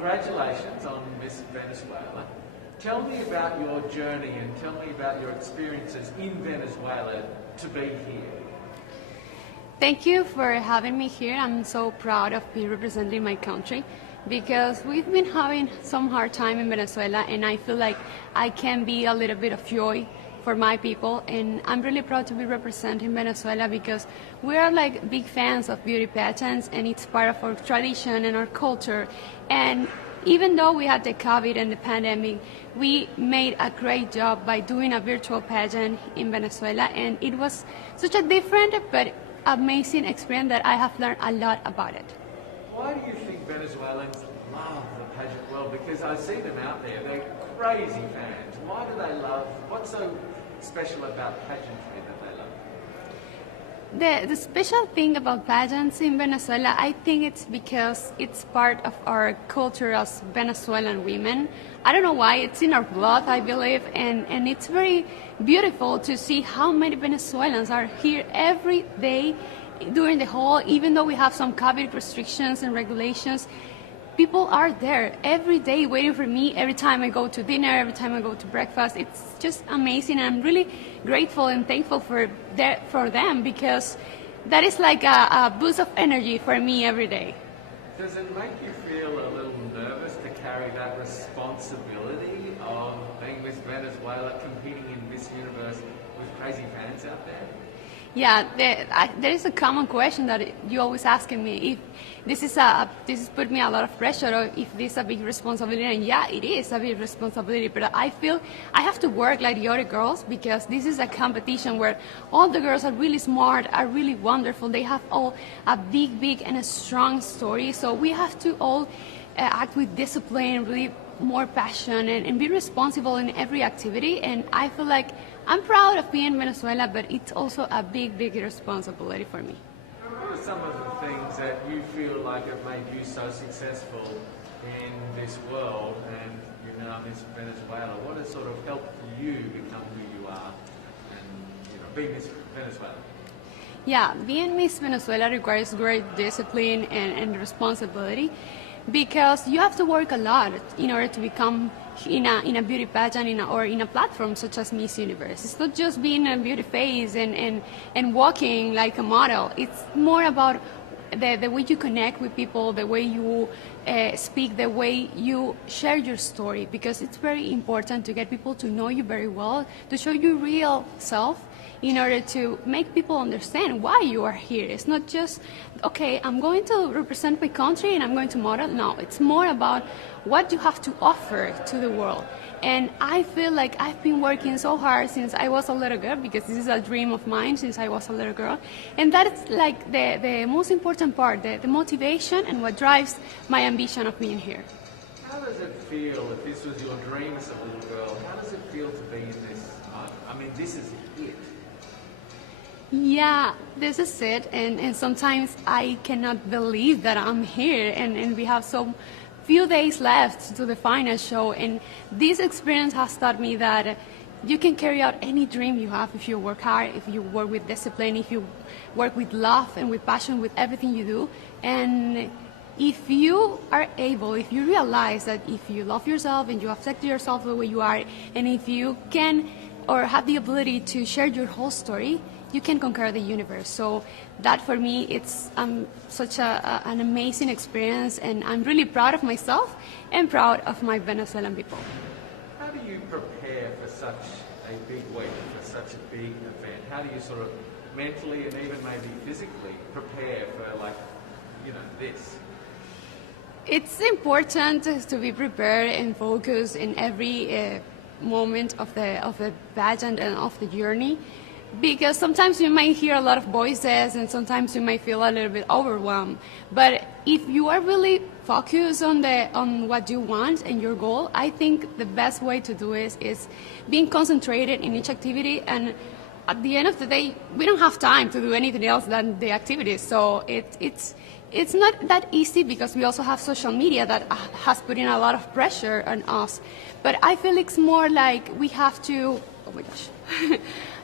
congratulations on Miss Venezuela. Tell me about your journey and tell me about your experiences in Venezuela to be here. Thank you for having me here. I'm so proud of being representing my country because we've been having some hard time in Venezuela, and I feel like I can be a little bit of joy for my people, and I'm really proud to be representing Venezuela because we are like big fans of beauty pageants, and it's part of our tradition and our culture. And even though we had the COVID and the pandemic, we made a great job by doing a virtual pageant in Venezuela, and it was such a different but amazing experience that I have learned a lot about it. Why do you think Venezuelans love the pageant world? Because I see them out there, they're crazy fans. Why do they love, what's so special about pageantry that they love? The special thing about pageants in Venezuela, I think it's because it's part of our culture as Venezuelan women. I don't know why, it's in our blood, I believe, and it's very beautiful to see how many Venezuelans are here every day during the whole, even though we have some COVID restrictions and regulations. People are there every day waiting for me every time I go to dinner, every time I go to breakfast. It's just amazing, and I'm really grateful and thankful for them because that is like a boost of energy for me every day. Does it make you feel a little nervous to carry that responsibility of being Miss Venezuela, competing in Miss Universe with crazy fans out there? Yeah, there is a common question that you always asking me if this is put me a lot of pressure or if this is a big responsibility, and yeah, it is a big responsibility, but I feel I have to work like the other girls because this is a competition where all the girls are really smart, are really wonderful, they have all a big and a strong story, so we have to all act with discipline, really more passion and be responsible in every activity, and I feel like I'm proud of being in Venezuela, but it's also a big responsibility for me. What are some of the things that you feel like have made you so successful in this world and you're now Miss Venezuela? What has sort of helped you become who you are and be Miss Venezuela? Yeah, being Miss Venezuela requires great discipline and responsibility because you have to work a lot in order to become in a beauty pageant or in a platform such as Miss Universe. It's not just being a beauty face and walking like a model. It's more about the way you connect with people, the way you speak, the way you share your story, because it's very important to get people to know you very well, to show your real self in order to make people understand why you are here. It's not just, okay, I'm going to represent my country and I'm going to model. No, it's more about what you have to offer to the world. And I feel like I've been working so hard since I was a little girl, because this is a dream of mine since I was a little girl. And that's like the most important part, the motivation and what drives my ambition of being here. How does it feel, if this was your dream as a little girl, how does it feel to be in this? I mean, this is it. Yeah, this is it, and sometimes I cannot believe that I'm here, and we have so few days left to the final show, and this experience has taught me that you can carry out any dream you have if you work hard, if you work with discipline, if you work with love and with passion with everything you do, and if you are able, if you realize that if you love yourself and you accept yourself the way you are, and if you can or have the ability to share your whole story, you can conquer the universe. So that for me, it's such an amazing experience, and I'm really proud of myself and proud of my Venezuelan people. How do you prepare for such a big week, for such a big event? How do you sort of mentally and even maybe physically prepare for this? It's important to be prepared and focused in every moment of the pageant and of the journey, because sometimes you might hear a lot of voices and sometimes you might feel a little bit overwhelmed. But if you are really focused on what you want and your goal, I think the best way to do it is being concentrated in each activity, and at the end of the day, we don't have time to do anything else than the activities. So it's not that easy, because we also have social media that has put in a lot of pressure on us. But I feel it's more like we have to, oh my gosh,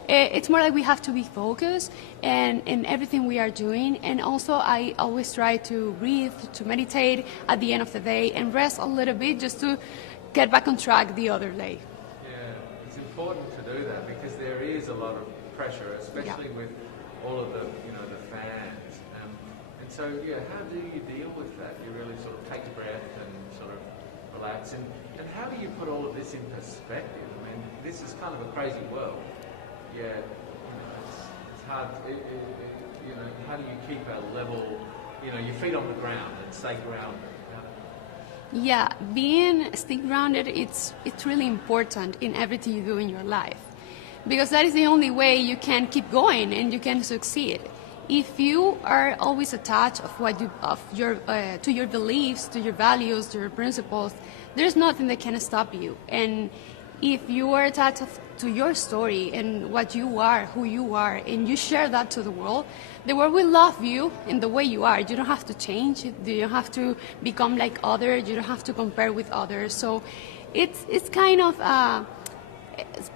It's more like we have to be focused and in everything we are doing. And also, I always try to breathe, to meditate at the end of the day, and rest a little bit just to get back on track the other day. Yeah, it's important to do that because there is a lot of pressure, especially with all of the, the fans. And so, how do you deal with that? You really sort of take a breath and sort of relax. And how do you put all of this in perspective? I mean, this is kind of a crazy world. Yeah, it's hard. How do you keep a level, your feet on the ground and stay grounded? Yeah, stay grounded, it's really important in everything you do in your life, because that is the only way you can keep going and you can succeed. If you are always attached to your beliefs, to your values, to your principles, there's nothing that can stop you. And if you are attached to your story and what you are, who you are, and you share that to the world will love you in the way you are. You don't have to change. You don't have to become like others. You don't have to compare with others. So it's kind of,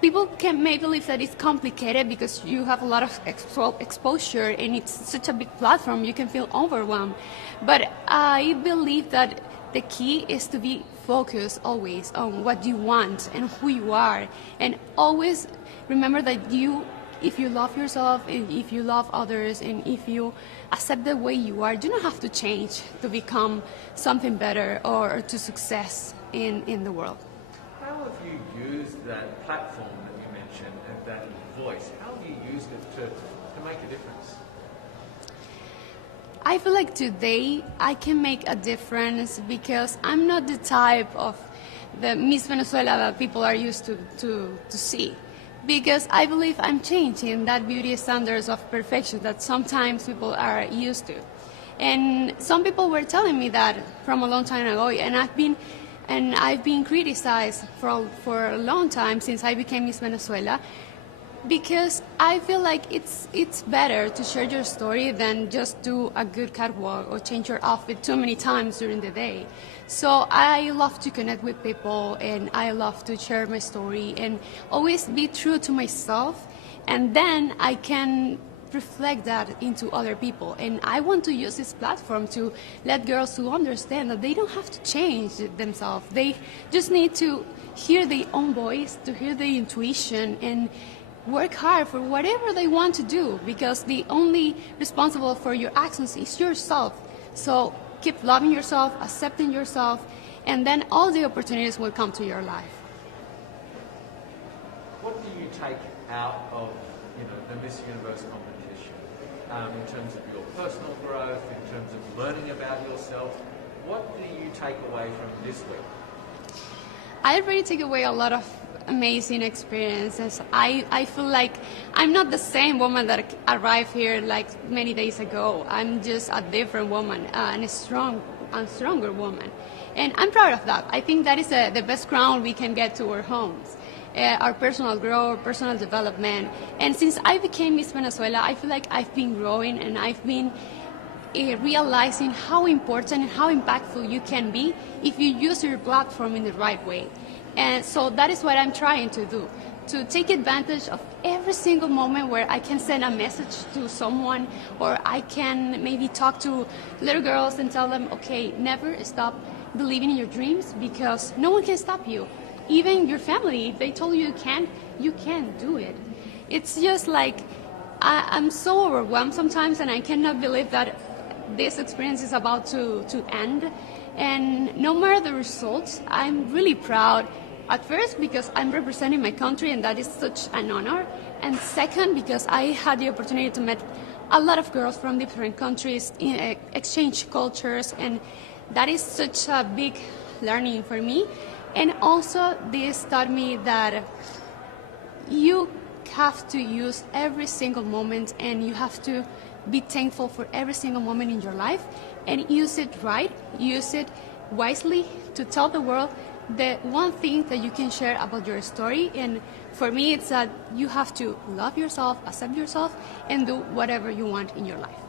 people may believe that it's complicated because you have a lot of exposure and it's such a big platform, you can feel overwhelmed. But I believe that the key is to be focused always on what you want and who you are, and always remember that if you love yourself, and if you love others, and if you accept the way you are, you don't have to change to become something better or to success in the world. How have you used that platform that you mentioned and that voice? How have you used it to make a difference? I feel like today I can make a difference because I'm not the type of the Miss Venezuela that people are used to see. Because I believe I'm changing that beauty standards of perfection that sometimes people are used to. And some people were telling me that from a long time ago, and I've been criticized for a long time since I became Miss Venezuela, because I feel like it's better to share your story than just do a good catwalk or change your outfit too many times during the day. So I love to connect with people, and I love to share my story and always be true to myself, and then I can reflect that into other people. And I want to use this platform to let girls to understand that they don't have to change themselves. They just need to hear their own voice, to hear their intuition, and work hard for whatever they want to do, because the only responsible for your actions is yourself. So keep loving yourself, accepting yourself, and then all the opportunities will come to your life. What do you take out of the Miss Universe competition in terms of your personal growth, in terms of learning about yourself? What do you take away from this week? I already take away a lot of amazing experiences. I feel like I'm not the same woman that arrived here like many days ago. I'm just a different woman, and a stronger woman. And I'm proud of that. I think that is the best crown we can get to our homes. Our personal growth, personal development. And since I became Miss Venezuela, I feel like I've been growing, and I've been realizing how important and how impactful you can be if you use your platform in the right way. And so that is what I'm trying to do, to take advantage of every single moment where I can send a message to someone, or I can maybe talk to little girls and tell them, okay, never stop believing in your dreams, because no one can stop you. Even your family, if they told you you can't do it. It's just like, I'm so overwhelmed sometimes, and I cannot believe that this experience is about to end. And no matter the results, I'm really proud. At first, because I'm representing my country, and that is such an honor. And second, because I had the opportunity to meet a lot of girls from different countries, exchange cultures, and that is such a big learning for me. And also, this taught me that you have to use every single moment, and you have to be thankful for every single moment in your life, and use it right, use it wisely to tell the world the one thing that you can share about your story. And for me, it's that you have to love yourself, accept yourself, and do whatever you want in your life.